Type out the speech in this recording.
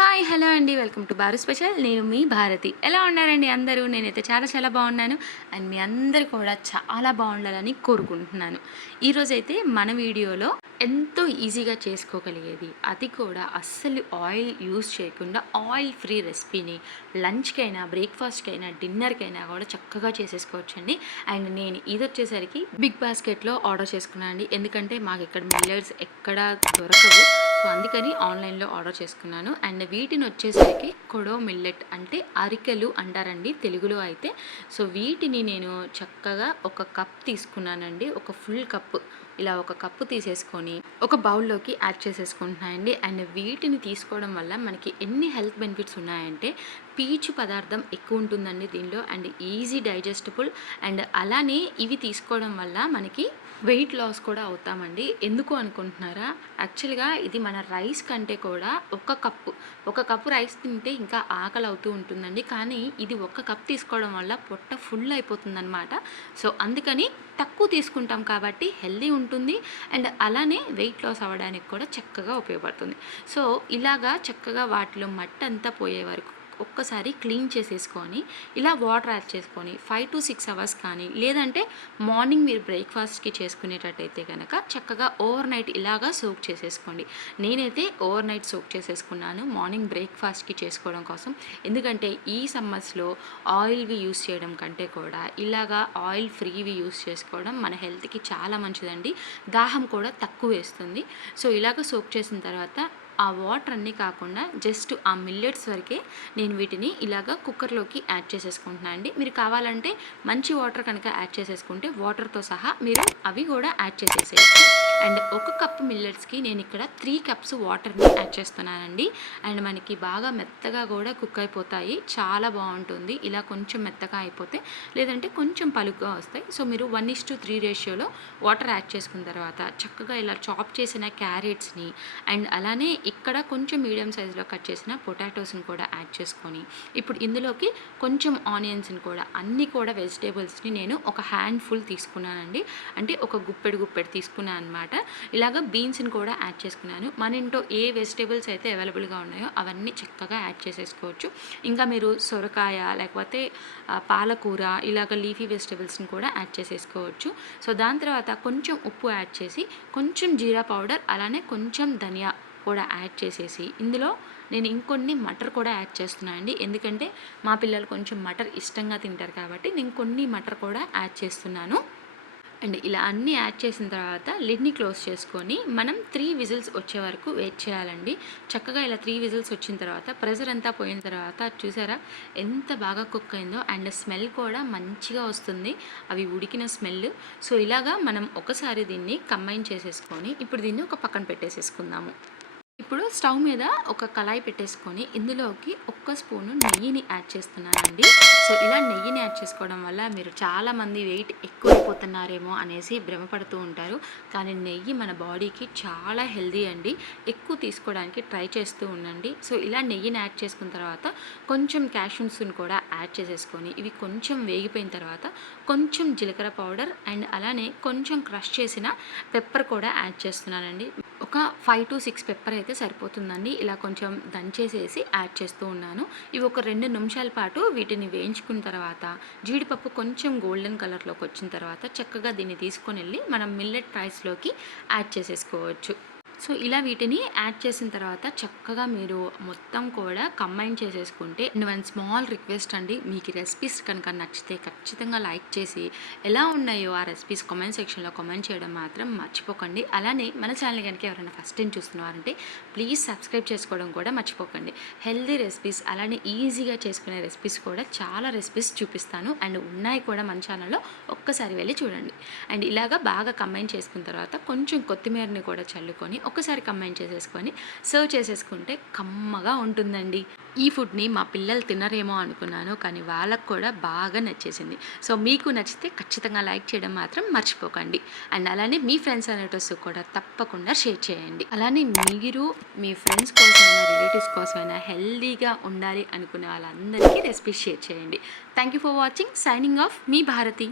Hi hello అండి. Welcome to Bharat special. నేను మీ భారతి. ఎలా ఉన్నారండి అందరూ? నేనైతే చాలా చాలా బాగున్నాను. అండ్ మీ అందరు కూడా చాలా బాగుండాలని కోరుకుంటున్నాను. ఈరోజైతే మన వీడియోలో ఎంతో ఈజీగా చేసుకోగలిగేది అది కూడా అస్సలు ఆయిల్ యూస్ చేయకుండా ఆయిల్ ఫ్రీ రెసిపీని లంచ్కైనా బ్రేక్ఫాస్ట్కైనా డిన్నర్కైనా కూడా చక్కగా చేసేసుకోవచ్చండి. అండ్ నేను ఇది వచ్చేసరికి బిగ్ బాస్కెట్లో ఆర్డర్ చేసుకున్నాను అండి ఎందుకంటే మాకు ఇక్కడ మిల్లర్స్ ఎక్కడ దొరకవు. సో అందుకని ఆన్లైన్లో ఆర్డర్ చేసుకున్నాను. అండ్ వీటిని వచ్చేసరికి కొడో మిల్లెట్ అంటే అరికెలు అంటారండి తెలుగులో అయితే. సో వీటిని నేను చక్కగా ఒక కప్ తీసుకున్నానండి. ఒక ఫుల్ కప్ ఇలా ఒక కప్పు తీసేసుకొని ఒక బౌల్లోకి యాడ్ చేసేసుకుంటున్నాయండి అండ్ వీటిని తీసుకోవడం వల్ల మనకి ఎన్ని హెల్త్ బెనిఫిట్స్ ఉన్నాయంటే పీచు పదార్థం ఎక్కువ ఉంటుందండి దీనిలో. And easy digestible. అండ్ అలానే ఇవి తీసుకోవడం వల్ల మనకి వెయిట్ లాస్ కూడా అవుతామండి. ఎందుకు అనుకుంటున్నారా? యాక్చువల్గా ఇది మన రైస్ కంటే కూడా ఒక కప్పు ఒక కప్పు రైస్ తింటే ఇంకా ఆకలి అవుతూ ఉంటుందండి. కానీ ఇది ఒక కప్ తీసుకోవడం వల్ల పొట్ట ఫుల్ అయిపోతుందన్నమాట. సో అందుకని తక్కువ తీసుకుంటాం కాబట్టి హెల్దీ ఉంటుంది. అండ్ అలానే వెయిట్ లాస్ అవ్వడానికి కూడా చక్కగా ఉపయోగపడుతుంది. సో ఇలాగా చక్కగా వాటిలో మట్టి అంతా పోయే వరకు ఒక్కసారి క్లీన్ చేసేసుకొని ఇలా వాటర్ యాడ్ చేసుకొని ఫైవ్ టు సిక్స్ అవర్స్ కానీ లేదంటే మార్నింగ్ మీరు బ్రేక్ఫాస్ట్కి చేసుకునేటట్టయితే కనుక చక్కగా ఓవర్ నైట్ ఇలాగా సోక్ చేసేసుకోండి. నేనైతే ఓవర్ నైట్ సోక్ చేసేసుకున్నాను మార్నింగ్ బ్రేక్ఫాస్ట్కి చేసుకోవడం కోసం. ఎందుకంటే ఈ సమ్మర్స్లో ఆయిల్వి యూస్ చేయడం కంటే కూడా ఇలాగా ఆయిల్ ఫ్రీవి యూస్ చేసుకోవడం మన హెల్త్కి చాలా మంచిదండి. దాహం కూడా తక్కువ వేస్తుంది. సో ఇలాగ సోక్ చేసిన తర్వాత ఆ వాటర్ అన్నీ కాకుండా జస్ట్ ఆ మిల్లెట్స్ వరకే నేను వీటిని ఇలాగ కుక్కర్లోకి యాడ్ చేసేసుకుంటున్నాను అండి. మీరు కావాలంటే మంచి వాటర్ కనుక యాడ్ చేసేసుకుంటే వాటర్తో సహా మీరు అవి కూడా యాడ్ చేసేసేయచ్చు. అండ్ ఒక కప్ మిల్లెట్స్కి నేను ఇక్కడ త్రీ కప్స్ వాటర్ని యాడ్ చేస్తున్నానండి. అండ్ మనకి బాగా మెత్తగా కూడా కుక్ అయిపోతాయి. చాలా బాగుంటుంది. ఇలా కొంచెం మెత్తగా అయిపోతే లేదంటే కొంచెం పలుగ్గా వస్తాయి. సో మీరు వన్ ఇస్ టు త్రీ రేషియోలో వాటర్ యాడ్ చేసుకున్న తర్వాత చక్కగా ఇలా చాప్ చేసిన క్యారెట్స్ని అండ్ అలానే ఇక్కడ కొంచెం మీడియం సైజులో కట్ చేసిన పొటాటోస్ని కూడా యాడ్ చేసుకొని ఇప్పుడు ఇందులోకి కొంచెం ఆనియన్స్ని కూడా అన్నీ కూడా వెజిటేబుల్స్ని నేను ఒక హ్యాండ్ ఫుల్ తీసుకున్నానండి. అంటే ఒక గుప్పెడు గుప్పెడు తీసుకున్నాను అనమాట ఇలాగ బీన్స్ని కూడా యాడ్ చేసుకున్నాను. మన ఇంట్లో ఏ వెజిటేబుల్స్ అయితే అవైలబుల్గా ఉన్నాయో అవన్నీ చక్కగా యాడ్ చేసేసుకోవచ్చు. ఇంకా మీరు సొరకాయ లేకపోతే పాలకూర ఇలాగ లీఫీ వెజిటేబుల్స్ని కూడా యాడ్ చేసేసుకోవచ్చు. సో దాని తర్వాత కొంచెం ఉప్పు యాడ్ చేసి కొంచెం జీరా పౌడర్ అలానే కొంచెం ధనియా కూడా యాడ్ చేసేసి ఇందులో నేను ఇంకొన్ని మటర్ కూడా యాడ్ చేస్తున్నాను అండి. ఎందుకంటే మా పిల్లలు కొంచెం మటర్ ఇష్టంగా తింటారు కాబట్టి నేను కొన్ని మటర్ కూడా యాడ్ చేస్తున్నాను. అండ్ ఇలా అన్నీ యాడ్ చేసిన తర్వాత లిడ్ని క్లోజ్ చేసుకొని మనం త్రీ విజిల్స్ వచ్చే వరకు వెయిట్ చేయాలండి. చక్కగా ఇలా త్రీ విజిల్స్ వచ్చిన తర్వాత ప్రెజర్ అంతా పోయిన తర్వాత చూసారా? ఎంత బాగా కుక్ అయిందో అండ్ స్మెల్ కూడా మంచిగా వస్తుంది. అవి ఉడికిన స్మెల్. సో ఇలాగా మనం ఒకసారి దీన్ని కంబైన్ చేసేసుకొని ఇప్పుడు దీన్ని ఒక పక్కన పెట్టేసేసుకుందాము. ఇప్పుడు స్టవ్ మీద ఒక కళాయి పెట్టేసుకొని ఇందులోకి ఒక్క స్పూను నెయ్యిని యాడ్ చేస్తున్నానండి. సో ఇలా నెయ్యిని యాడ్ చేసుకోవడం వల్ల మీరు చాలామంది వెయిట్ ఎక్కువైపోతున్నారేమో అనేసి భ్రమపడుతూ ఉంటారు. కానీ నెయ్యి మన బాడీకి చాలా హెల్దీ అండి. ఎక్కువ తీసుకోవడానికి ట్రై చేస్తూ ఉండండి. సో ఇలా నెయ్యిని యాడ్ చేసుకున్న తర్వాత కొంచెం క్యాషూస్ని కూడా యాడ్ చేసేసుకొని ఇవి కొంచెం వేగిపోయిన తర్వాత కొంచెం జీలకర్ర పౌడర్ అండ్ అలానే కొంచెం క్రష్ చేసిన పెప్పర్ కూడా యాడ్ చేస్తున్నానండి. ఒక ఫైవ్ టు సిక్స్ పెప్పర్ అయితే సరిపోతుందండి. ఇలా కొంచెం దంచేసేసి యాడ్ చేస్తూ ఉన్నాను. ఇవి ఒక రెండు నిమిషాల పాటు వీటిని వేయించుకున్న తర్వాత జీడిపప్పు కొంచెం గోల్డెన్ కలర్లోకి వచ్చిన తర్వాత చక్కగా దీన్ని తీసుకొని వెళ్ళి మనం మిల్లెట్ రైస్లోకి యాడ్ చేసేసుకోవచ్చు. సో ఇలా వీటిని యాడ్ చేసిన తర్వాత చక్కగా మీరు మొత్తం కూడా కంబైన్ చేసేసుకుంటే వన్ స్మాల్ రిక్వెస్ట్ అండి మీకు రెసిపీస్ కనుక నచ్చితే ఖచ్చితంగా లైక్ చేసి ఎలా ఉన్నాయో ఆ రెసిపీస్ కామెంట్ సెక్షన్లో కామెంట్ చేయడం మాత్రం మర్చిపోకండి. అలానే మన ఛానల్ కనుక ఎవరైనా ఫస్ట్ టైం చూస్తున్నారంటే ప్లీజ్ సబ్స్క్రైబ్ చేసుకోవడం కూడా మర్చిపోకండి. హెల్దీ రెసిపీస్ అలానే ఈజీగా చేసుకునే రెసిపీస్ కూడా చాలా రెసిపీస్ చూపిస్తాను. అండ్ ఉన్నాయి కూడా మన ఛానల్లో ఒక్కసారి వెళ్ళి చూడండి. అండ్ ఇలాగా బాగా కంబైన్ చేసుకున్న తర్వాత కొంచెం కొత్తిమీరని కూడా చల్లుకొని ఒక్కసారి కంబైన్ చేసేసుకొని సర్వ్ చేసేసుకుంటే కమ్మగా ఉంటుందండి. ఈ ఫుడ్ని మా పిల్లలు తినరేమో అనుకున్నాను కానీ వాళ్ళకు కూడా బాగా నచ్చేసింది. సో మీకు నచ్చితే ఖచ్చితంగా లైక్ చేయడం మాత్రం మర్చిపోకండి. అండ్ అలానే మీ ఫ్రెండ్స్ అనేటోస్ కూడా తప్పకుండా షేర్ చేయండి. అలానే మీరు మీ ఫ్రెండ్స్ కోసమైనా రిలేటివ్స్ కోసమైనా హెల్దీగా ఉండాలి అనుకునే వాళ్ళందరికీ రెసిపీస్ షేర్ చేయండి. Thank you for watching. Signing off me Bharati.